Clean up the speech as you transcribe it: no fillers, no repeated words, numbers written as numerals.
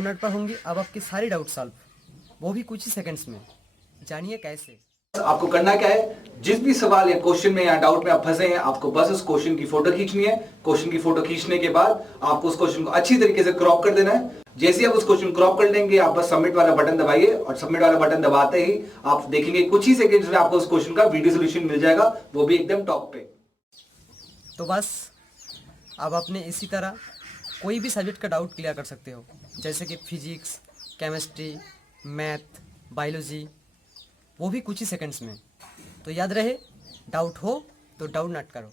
Doubt note पर होंगी अब आपकी सारी डाउट सॉल्व, वो भी कुछ ही सेकंड्स में। जानिए कैसे। आपको करना क्या है, जिस भी सवाल या क्वेश्चन में या डाउट में आप फंसे हैं, आपको बस उस क्वेश्चन की फोटो खींचनी है। क्वेश्चन की फोटो खींचने के बाद आपको उस क्वेश्चन को अच्छी तरीके से क्रॉप कर देना है। जैसे आप उस क्वेश्चन क्रॉप कर लेंगे, आप बस सबमिट वाला बटन दबाइए और सबमिट वाला बटन दबाते ही आप देखेंगे कुछ ही सेकंड्स में आपको उस क्वेश्चन का वीडियो सोल्यूशन मिल जाएगा, वो भी एकदम टॉप पे। तो बस अब आपने इसी तरह कोई भी सब्जेक्ट का डाउट क्लियर कर सकते हो, जैसे कि फिजिक्स, केमिस्ट्री, मैथ, बायोलॉजी, वो भी कुछ ही सेकंड्स में। तो याद रहे, डाउट हो तो डाउट नॉट करो।